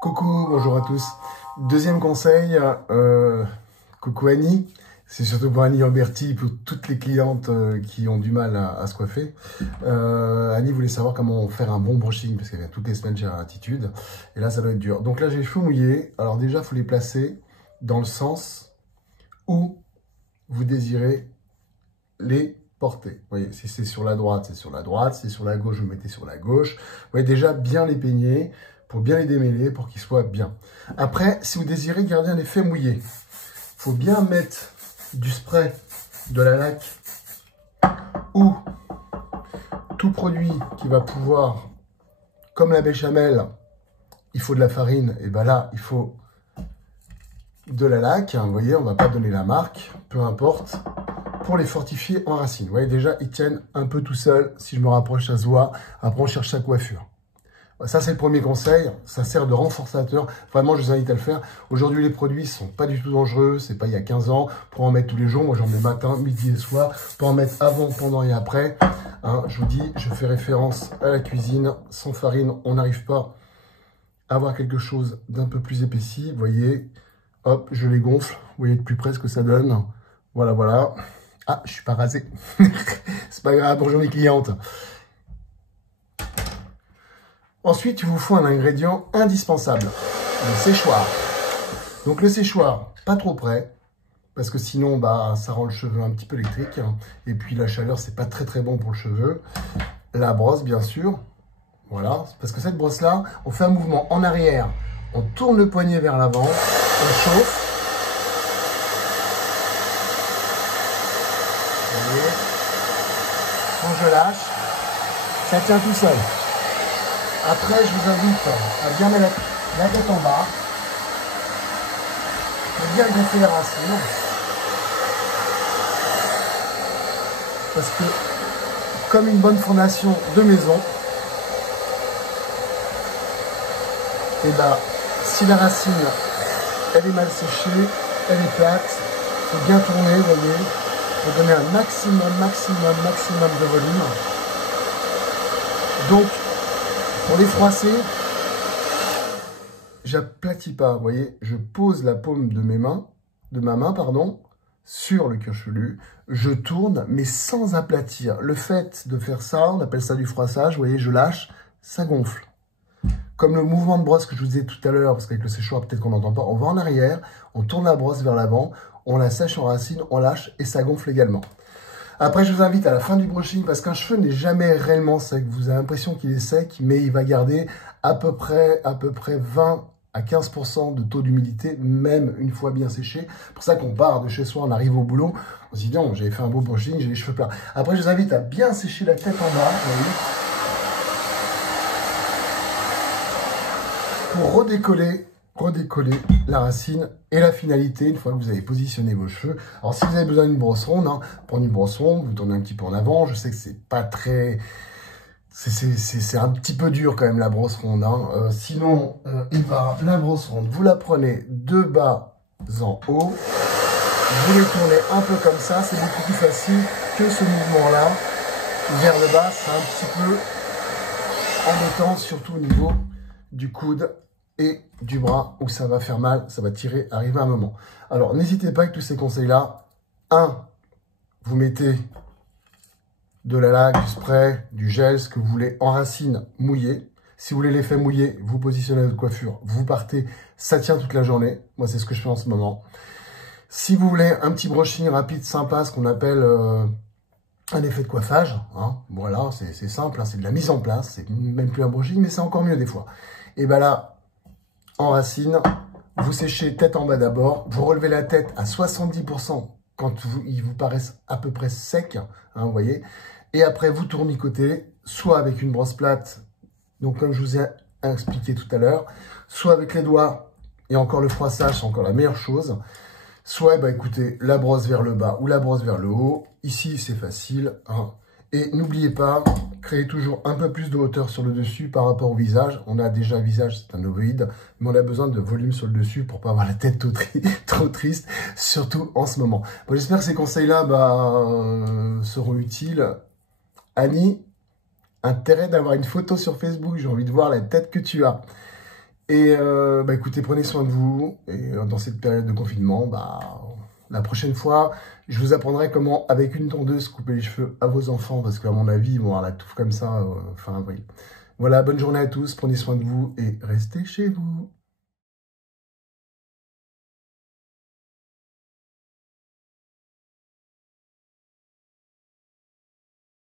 Coucou, bonjour à tous. Deuxième conseil, coucou Annie, c'est surtout pour Annie Amberti, pour toutes les clientes qui ont du mal à se coiffer. Annie voulait savoir comment faire un bon brushing, parce qu'elle vient toutes les semaines chez Attitude, et là ça doit être dur. Donc là j'ai les cheveux mouillés, alors déjà il faut les placer dans le sens où vous désirez les porter. Vous voyez, si c'est sur la droite, c'est sur la droite, si c'est sur la gauche, vous mettez sur la gauche. Vous voyez, déjà bien les peigner, pour bien les démêler, pour qu'ils soient bien. Après, si vous désirez garder un effet mouillé, il faut bien mettre du spray, de la laque, ou tout produit qui va pouvoir, comme la béchamel, il faut de la farine, et bien là, il faut de la laque. Vous voyez, on ne va pas donner la marque, peu importe, pour les fortifier en racine. Vous voyez, déjà, ils tiennent un peu tout seuls. Si je me rapproche, ça se voit. Après, on cherche sa coiffure. Ça, c'est le premier conseil. Ça sert de renforçateur. Vraiment, je vous invite à le faire. Aujourd'hui, les produits ne sont pas du tout dangereux. C'est pas il y a 15 ans. Pour en mettre tous les jours, moi, j'en mets matin, midi et soir. Pour en mettre avant, pendant et après. Hein, je vous dis, je fais référence à la cuisine. Sans farine, on n'arrive pas à avoir quelque chose d'un peu plus épaissi. Vous voyez, hop, je les gonfle. Vous voyez de plus près ce que ça donne. Voilà, voilà. Ah, je suis pas rasé. C'est pas grave, bonjour les clientes. Ensuite, il vous faut un ingrédient indispensable, le séchoir. Donc le séchoir, pas trop près, parce que sinon, bah, ça rend le cheveu un petit peu électrique. Et puis la chaleur, c'est pas très bon pour le cheveu. La brosse, bien sûr. Voilà, parce que cette brosse-là, on fait un mouvement en arrière, on tourne le poignet vers l'avant, on chauffe. Vous voyez, quand je lâche, ça tient tout seul. Après, je vous invite à bien mettre la tête en bas, à bien gonfler les racines. Parce que, comme une bonne fondation de maison, et ben, si la racine, elle est mal séchée, elle est plate, il faut bien tourner, vous voyez, pour donner un maximum de volume. Donc, pour les froisser, j'aplatis pas, vous voyez, je pose la paume de ma main, sur le cuir chevelu, je tourne, mais sans aplatir. Le fait de faire ça, on appelle ça du froissage, vous voyez, je lâche, ça gonfle. Comme le mouvement de brosse que je vous disais tout à l'heure, parce qu'avec le séchoir, peut-être qu'on n'entend pas, on va en arrière, on tourne la brosse vers l'avant, on la sèche en racine, on lâche, et ça gonfle également. Après, je vous invite à la fin du brushing, parce qu'un cheveu n'est jamais réellement sec. Vous avez l'impression qu'il est sec, mais il va garder à peu près 20 à 15% de taux d'humidité, même une fois bien séché. C'est pour ça qu'on part de chez soi, on arrive au boulot, on se dit non, j'avais fait un beau brushing, j'ai les cheveux plats. Après, je vous invite à bien sécher la tête en bas, vous voyez, pour redécoller la racine et la finalité une fois que vous avez positionné vos cheveux. Alors si vous avez besoin d'une brosse ronde, prenez une brosse ronde, vous tournez un petit peu en avant. Je sais que c'est pas très... C'est un petit peu dur quand même la brosse ronde. Sinon, la brosse ronde, vous la prenez de bas en haut. Vous les tournez un peu comme ça. C'est beaucoup plus facile que ce mouvement-là. Vers le bas, c'est un petit peu embêtant, surtout au niveau du coude et du bras où ça va faire mal, ça va tirer, arriver à un moment. Alors, n'hésitez pas avec tous ces conseils-là. 1, vous mettez de la laque, du spray, du gel, ce que vous voulez, en racine mouillée. Si vous voulez l'effet mouillé, vous positionnez votre coiffure, vous partez, ça tient toute la journée. Moi, c'est ce que je fais en ce moment. Si vous voulez un petit brushing rapide, sympa, ce qu'on appelle un effet de coiffage, voilà, c'est simple, c'est de la mise en place, c'est même plus un brushing, mais c'est encore mieux des fois. Et bien là, en racine, vous séchez tête en bas d'abord, vous relevez la tête à 70% quand ils vous paraissent à peu près secs, vous voyez, et après vous tournicotez, soit avec une brosse plate, donc comme je vous ai expliqué tout à l'heure, soit avec les doigts, et encore le froissage, c'est encore la meilleure chose, soit, écoutez, la brosse vers le bas ou la brosse vers le haut, ici c'est facile, Et n'oubliez pas, créez toujours un peu plus de hauteur sur le dessus par rapport au visage. On a déjà un visage, c'est un ovoïde, mais on a besoin de volume sur le dessus pour pas avoir la tête trop triste, surtout en ce moment. Bon, j'espère que ces conseils-là seront utiles. Annie, intérêt d'avoir une photo sur Facebook, j'ai envie de voir la tête que tu as. Et écoutez, prenez soin de vous. Et dans cette période de confinement, la prochaine fois, je vous apprendrai comment, avec une tondeuse, couper les cheveux à vos enfants. Parce qu'à mon avis, ils vont avoir la touffe comme ça fin avril. Voilà, bonne journée à tous. Prenez soin de vous et restez chez vous.